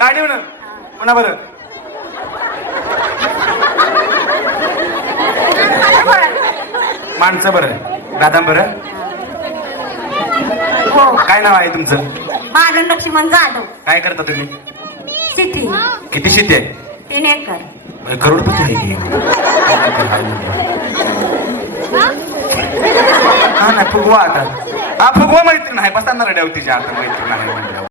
गाडी म्हण म्हणा बरं. माणसं बरं, राधा बरं. हो. काय नाव आहे तुमचं? माझं लक्ष्मण जाधव. काय करता तुम्ही? शेती. किती शेती आहे? 3 एकर. करोडपती आहे की? हा ना, फुगवा आता. हा फुगवा मैत्रीण आहे, बसताना रड्यावर तिच्या आता मैत्रीण आहे.